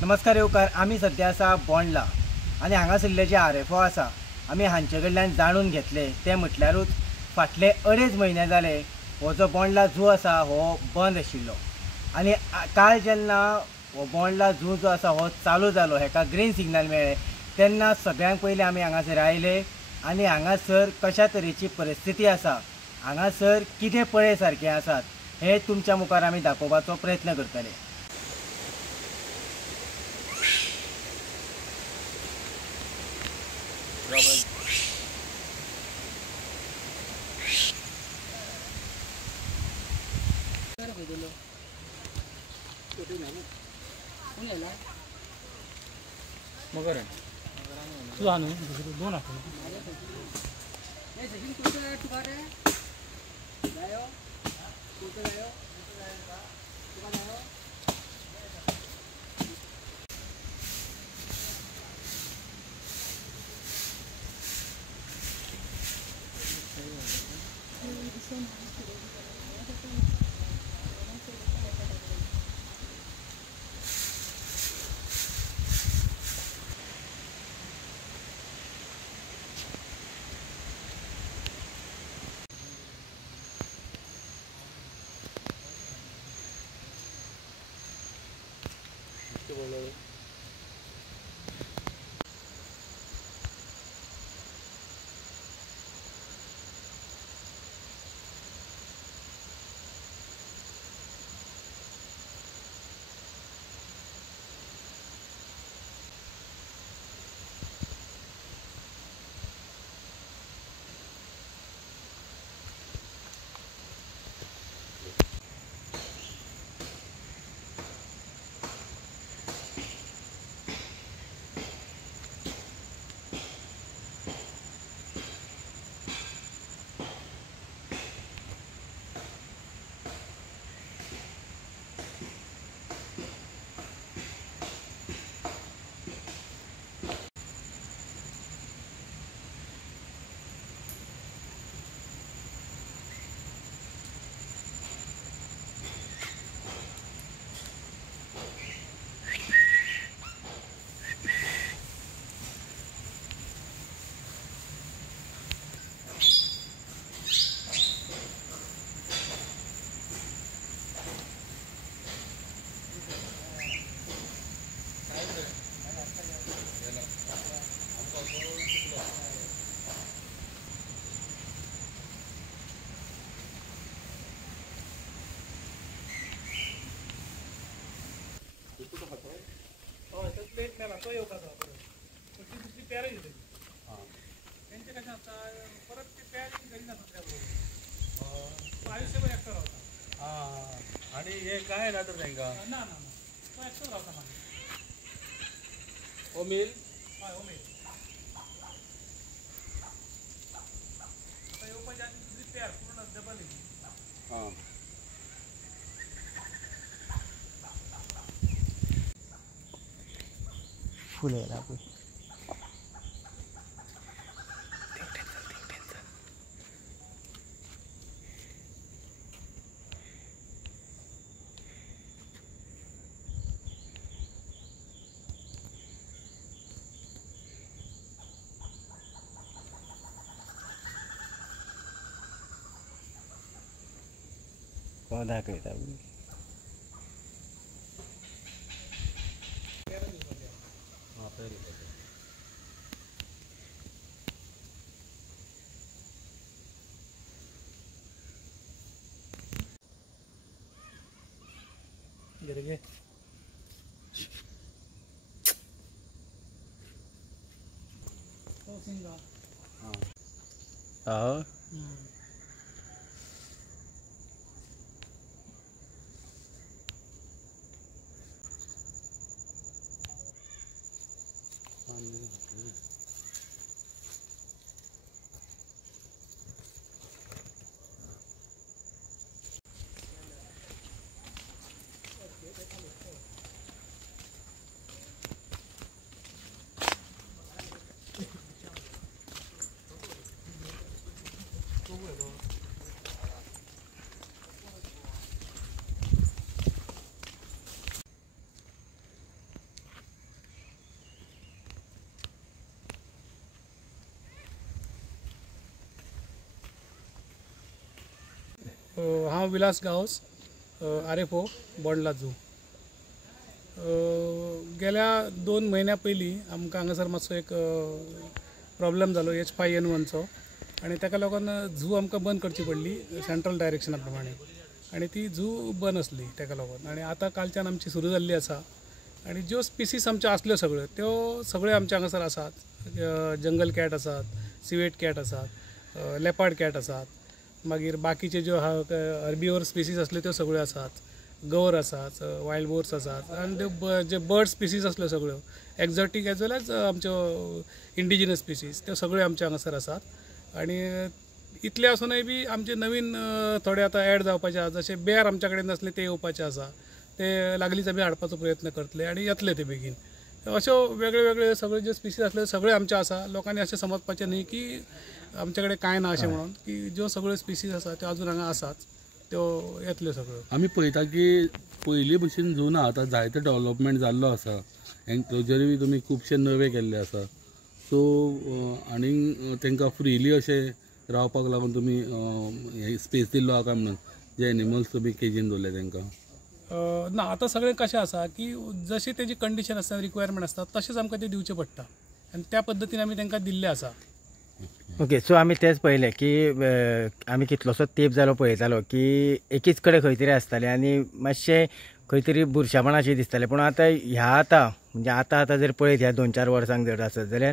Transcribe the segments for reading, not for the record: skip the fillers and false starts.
नमस्कार येवकार. आमी सध्या आसा बोंडला आनी हांगासरले जे आरएफओ आसा आमी हांचे कडल्यान जाणून घेतले ते म्हटल्यारूच फाटले 2.5 म्हयने जाले हो जो बोंडला झू आसा हो बंद आशिल्लो आनी काल जेन्ना हो बोंडला झू जो आसा हो चालू जालो हेका ग्रीन सिग्नल मेळ्ळे तेन्ना सगळ्यांत पयलीं आमी हांगासर आयले आनी हांगासर कशा तरेची परिस्थिती आसा, हांगासर कितें पळय सारकें आसात हे तुमच्या मुखार आमी दाखोवपाचो प्रयत्न करतले. मगर तू आणू दोन आठवडे प्लेट मेला तो येऊ का दुसरी पॅरा घेतली त्यांचे कशा असतात परत ते पॅर घरी जातात त्याबरोबर आयुष्यभर एकटा राहता आणि हे काय राहतं नाही का ना ना तो एकटाच राहता माझे ओमिल हय ओमेद आता येऊ पाहिजे आणि दुसरी पॅर पूर्ण डबल आहे. हां फुले लागू दाखयता गिरगे तो सिंगा हां हांव विलास गांवस RFO बोंडला झू. गेल्या 2 म्हयन्या पयलीं आमकां हांगासर मातसो एक प्रॉब्लेम जालो H5N1चो आनी ताका लागून झू आमकां बंद करची पडली सेंट्रल डायरेक्शना प्रमाणे आनी ती झू बंद आसली ताका लागून. आनी आतां कालच्यान आमची सुरू जाल्ली आसा आनी ज्यो स्पिसीस आमच्यो आसल्यो सगळ्यो त्यो सगळ्यो आमच्या हांगासर आसात. जंगल कॅट आसात, सिवेट कॅट आसात, लेपर्ड कॅट आसात, मागीर बाकीचे ज्यो हर्बिवोर स्पिसीस आसल्यो त्यो सगळ्यो आसात, गौर आसात, वायल्ड बोर्स आसात आनी त्यो जे बर्ड स्पिसीस आसल्यो सगळ्यो एक्झॉटीक एज वेल एज आमच्यो इंडिजिनस स्पिसीस त्यो सगळ्यो आमच्या हांगासर आसात. आनी इतले आसूनय बी आमचे नवीन थोडे आतां ॲड जावपाचे आसा. जशे बेर आमच्या कडेन नासले ते येवपाचे आसा, ते लागलीच आमी हाडपाचो प्रयत्न करतले आनी येतले ते बेगीन. अश्यो वेगळे वेगळे सगळे जे स्पिसीस आसले सगळे आमचे आसा. लोकांनी अशें समजपाचें न्ही की आमचे कडेन कांय ना अशें म्हणून, की ज्यो सगळ्यो स्पिसीस आसा त्यो अजून हांगा आसात, त्यो येतल्यो सगळ्यो. आमी पळयता की पयलीं भशेन जू ना, आतां जायतो डेव्हलपमेंट जाल्लो आसा आनी थंयसरूय तुमी खुबशे नवे केल्ले आसा. सो आनीक तांकां फ्रिली अशें रावपाक लागून तुमी हे स्पेस दिल्लो आहा काय म्हणून जे एनिमल्स तुमी केजीन दवरले तांकां? ना, आतां सगळें कशें आसा की जशी तेजी कंडिशन आसता, रिक्वायरमेंट आसता तशेंच आमकां तें दिवचें पडटा आनी त्या पद्दतीन आमी तांकां दिल्लें आसा. ओके, सो आमी तेच पळयलें की आमी कितलोसो तेंप जालो पळयतालो की एकीच कडेन खंय तरी आसताले आनी मातशें खंय तरी बुरशापणा अशें दिसतालें. पूण आतां म्हणजे आतां जर पळयत ह्या 2-4 वर्सांक जर आसत जाल्यार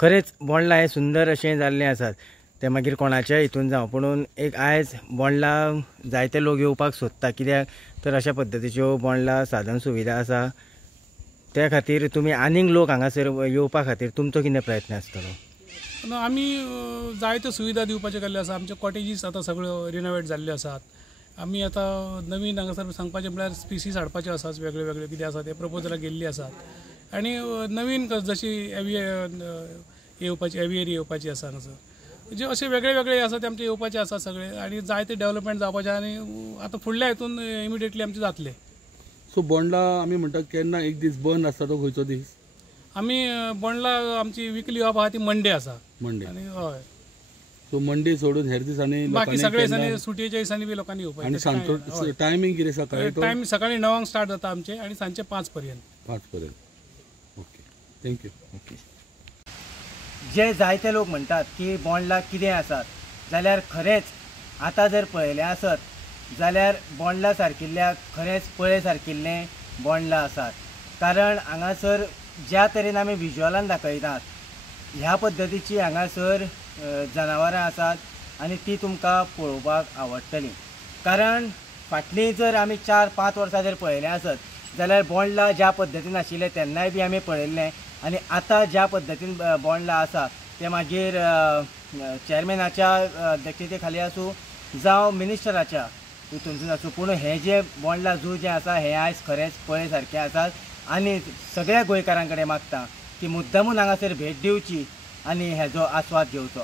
खरेंच बोंडला हें सुंदर अशें जाल्लें आसात. ते मागीर कोणाच्या हितून जावं, पूण एक आयज बोंडला जायते लोक येवपाक सोदता. कित्याक तर अशा पद्दतीच्यो बोंडला साधन सुविधा आसा. त्या खातीर तुमी आनीक लोक हांगासर येवपा खातीर तुमचो कितें प्रयत्न आसतलो? आमी जायत्यो सुविधा दिवपाच्यो केल्ल्यो आसा. आमच्यो कॉटेजीस आतां सगळ्यो रिनोवेट जाल्ल्यो आसात. आमी आतां नवीन हांगासर सांगपाचें म्हळ्यार स्पिसीस हाडपाच्यो आसात, वेगळे वेगळे कितें आसा ते प्रपोजलां गेल्लीं आसात आनी नवीन जशी एवियरी येवपाची आसा हांगासर, जे अशे वेगळे वेगळे आसा ते आमचे येवपाचे आसा सगळे आनी जायते डेव्हलपमेंट जावपाचें आनी आतां फुडल्या हितून इमिडिएटली आमचे जातले. सो बोंडला आमी म्हणटा केन्ना एक दीस बंद आसता तो खंयचो दीस? आमी बोंडला आमची विकली ऑफ आहा ती मंडे आसा. मंडे. आनी हय, सो मंडे सोडून हेर दिसांनी बाकी सगळे दिसांनी सुटयेच्या दिसांनी बी लोकांनी येवपाचें. आनी सांजचो टायमींग कितें सकाळी? टायम सकाळी 9 स्टार्ट जाता आमचे आनी सांजचे 5 पर्यंत. 5 पर्यंत. Okay, thank you. ओके. जे जायते लोक म्हणटात की बोंडला कितें आसात, जाल्यार खरेंच आतां जर पळयलें आसत जाल्यार बोंडला सारकिल्ल्या खरेंच पळय सारकिल्लें बोंडला आसात. कारण हांगासर ज्या तरेन आमी विज्युअलान दाखयतात ह्या पद्दतीची हांगासर जनावरां आसात आनी ती तुमकां पळोवपाक आवडटलीं. कारण फाटलीं जर आमी 4-5 वर्सां जर पळयलें आसत जाल्यार बोंडला ज्या पद्दतीन आशिल्लें तेन्नाय बी आमी पळयल्लें आनी आतां ज्या पद्दतीन बोंडला आसा ते मागीर चॅरमॅनाच्या अध्यक्षते खाली आसूं जावं मिनिस्टराच्या हितूनसून आसूं, पूण हें जें बोंडला झू जें आसा हें आयज खरेंच पळय सारकें आसात. आनी सगळ्या गोंयकारां कडेन मागता की मुद्दामून हांगासर भेट दिवची आनी हेजो आस्वाद घेवचो.